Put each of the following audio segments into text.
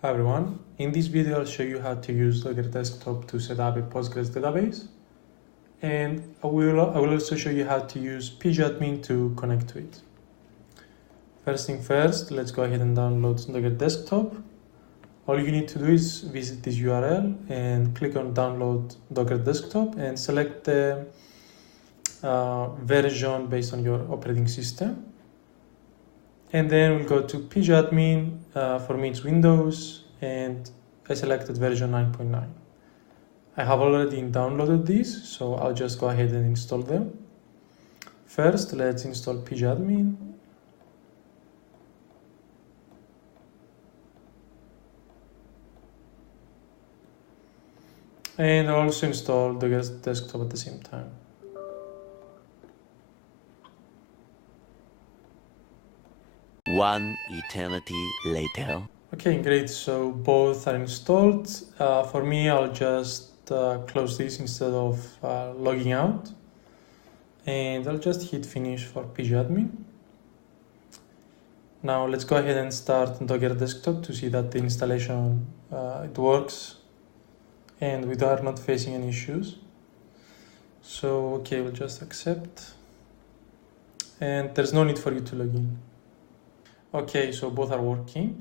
Hi everyone, in this video I'll show you how to use Docker Desktop to set up a Postgres database, and I will also show you how to use PGAdmin to connect to it. First thing first, let's go ahead and download Docker Desktop. All you need to do is visit this URL and click on download Docker Desktop and select the version based on your operating system. And then we'll go to PGAdmin, for me it's Windows, and I selected version 9.9. I have already downloaded these, so I'll just go ahead and install them. First, let's install PGAdmin. And I'll also install the desktop at the same time. One eternity later. Okay, great. So both are installed. For me, I'll just close this instead of logging out. And I'll just hit finish for PGAdmin. Now let's go ahead and start Docker Desktop to see that the installation it works and we are not facing any issues. So okay, we'll just accept. And there's no need for you to log in. Okay, so both are working.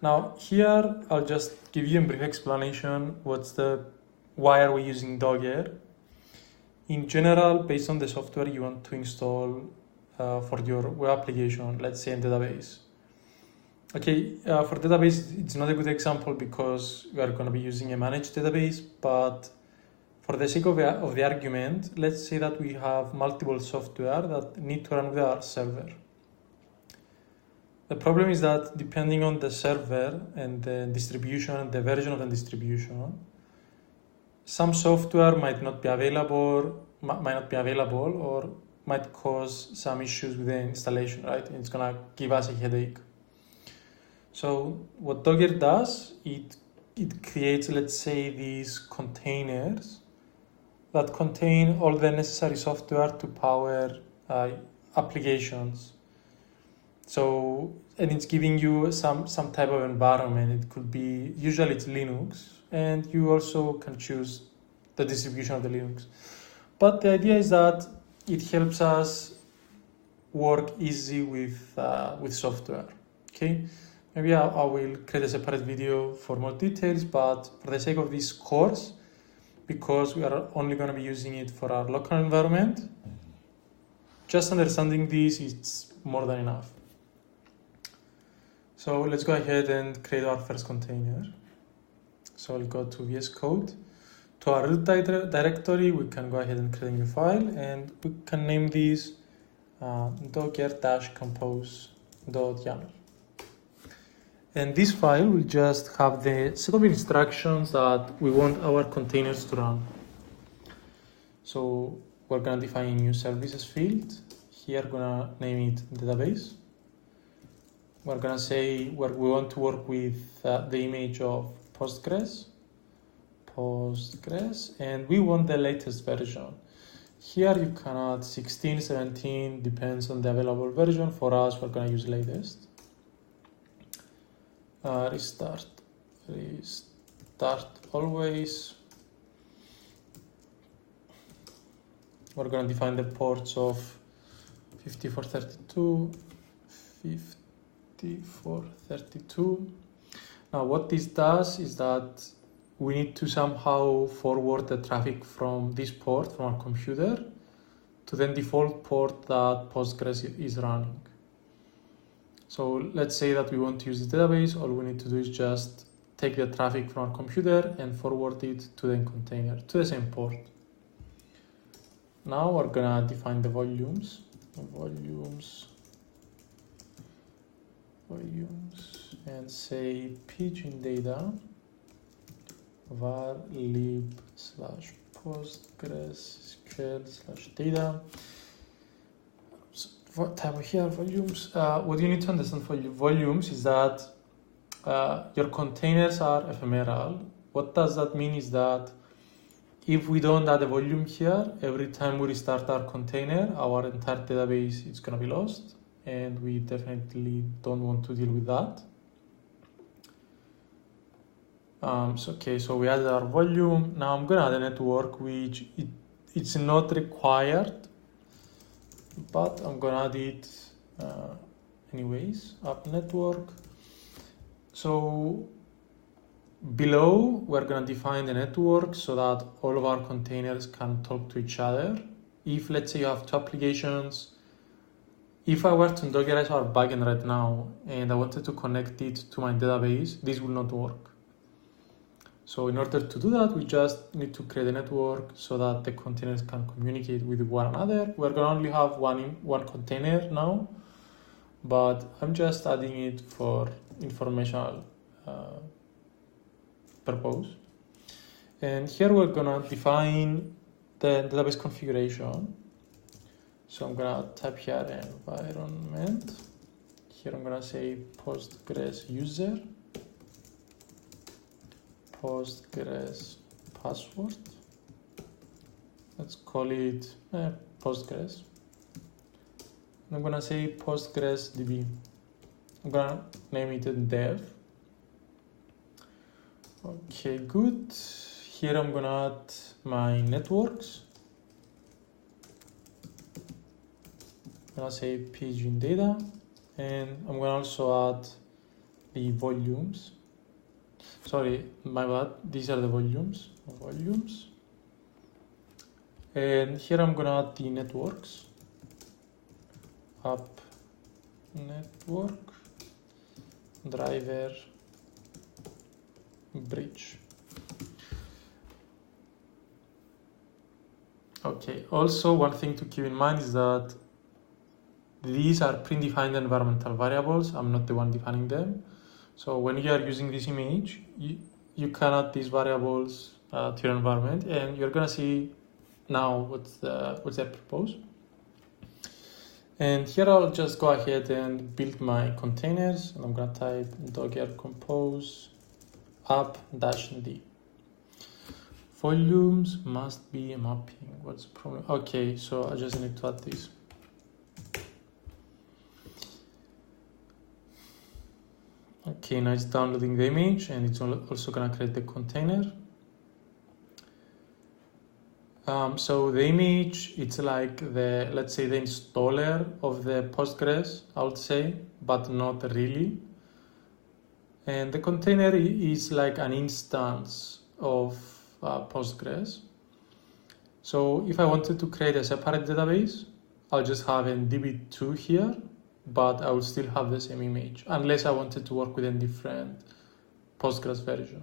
Now here, I'll just give you a brief explanation. Why are we using Docker? In general, based on the software you want to install for your web application, let's say a database. Okay, for database, it's not a good example because we are going to be using a managed database, but for the sake of the argument, let's say that we have multiple software that need to run with our server. The problem is that depending on the server and the distribution, the version of the distribution, some software might not be available or might cause some issues with the installation, right? It's gonna give us a headache. So what Docker does, it creates, let's say, these containers that contain all the necessary software to power applications. So, and it's giving you some type of environment. It could be, usually it's Linux, and you also can choose the distribution of the Linux. But the idea is that it helps us work easy with software, okay? Maybe I will create a separate video for more details, but for the sake of this course, because we are only going to be using it for our local environment, just understanding this is more than enough. So let's go ahead and create our first container. So I'll go to VS Code. To our root directory, we can go ahead and create a new file, and we can name this docker-compose.yaml. And this file will just have the set of instructions that we want our containers to run. So we're going to define a new services field. Here we're going to name it database. We're going to say we want to work with the image of Postgres, and we want the latest version. Here you can add 16, 17, depends on the available version. For us, we're going to use latest. Restart always. We're going to define the ports of 5432, 5432. Now what this does is that we need to somehow forward the traffic from this port, from our computer, to the default port that Postgres is running. So let's say that we want to use the database. All we need to do is just take the traffic from our computer and forward it to the container, to the same port. Now we're gonna define the volumes, and say pidgin data var lib/postgres/sql/data. What type of here volumes? What you need to understand for your volumes is that your containers are ephemeral. What does that mean is that if we don't add a volume here, every time we restart our container, our entire database is going to be lost, and we definitely don't want to deal with that. So we added our volume. Now I'm gonna add a network, which it's not required, but I'm gonna add it anyways. App network. So below, we're gonna define the network so that all of our containers can talk to each other. If, let's say, you have two applications, if I were to Dockerize our backend right now and I wanted to connect it to my database, this will not work. So in order to do that, we just need to create a network so that the containers can communicate with one another. We're gonna only have one container now, but I'm just adding it for informational purpose. And here we're gonna define the database configuration. So I'm gonna type here environment. Here I'm gonna say Postgres user, Postgres password. Let's call it Postgres. I'm gonna say Postgres DB. I'm gonna name it dev. Okay, good. Here I'm gonna add my networks. I'm gonna say PG data, and I'm gonna also add the volumes. Sorry, my bad. These are the volumes. And here I'm gonna add the networks. App network driver bridge. Okay, also one thing to keep in mind is that these are predefined environmental variables. I'm not the one defining them. So when you are using this image, you can add these variables to your environment, and you're gonna see now what's their purpose. And here I'll just go ahead and build my containers, and I'm gonna type docker compose app-d. Volumes must be a mapping. What's the problem? Okay, so I just need to add this. Okay, now it's downloading the image, and it's also gonna create the container. So the image, it's like let's say the installer of the Postgres, I would say, but not really. And the container is like an instance of Postgres. So if I wanted to create a separate database, I'll just have a DB2 here, but I will still have the same image, unless I wanted to work with a different Postgres version.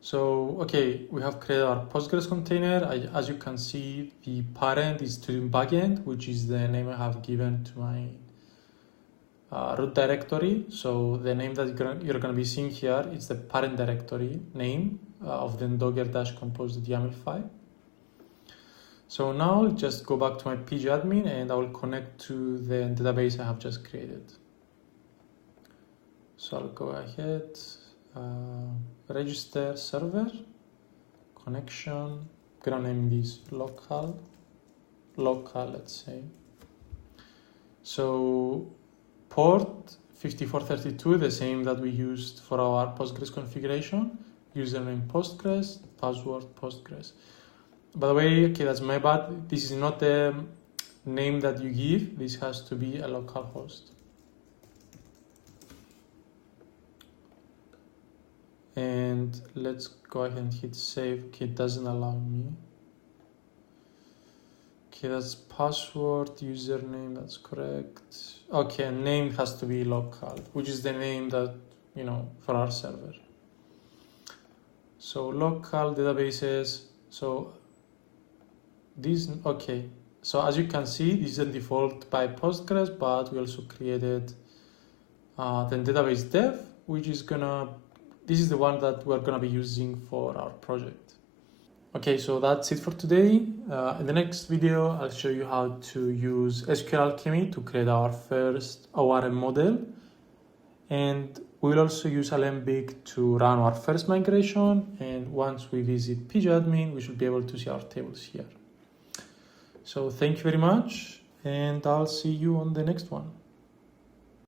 So, okay, we have created our Postgres container. As you can see, the parent is student backend, which is the name I have given to my root directory. So the name that you're going to be seeing here is the parent directory name of the docker-compose.yaml file. So now I'll just go back to my PGAdmin and I will connect to the database I have just created. So I'll go ahead, register server, connection, I'm gonna name this local, let's say. So port 5432, the same that we used for our Postgres configuration, username Postgres, password Postgres. By the way, okay, that's my bad. This is not the name that you give. This has to be a local host. And let's go ahead and hit save. Okay, it doesn't allow me. Okay, that's password, username, that's correct. Okay, name has to be local, which is the name that, for our server. So local databases, so this, okay. So as you can see, this is a default by Postgres, but we also created the database dev, which is this is the one that we're gonna be using for our project. Okay, so that's it for today. In the next video, I'll show you how to use SQL Alchemy to create our first ORM model. And we'll also use Alembic to run our first migration. And once we visit PGAdmin, we should be able to see our tables here. So thank you very much, and I'll see you on the next one.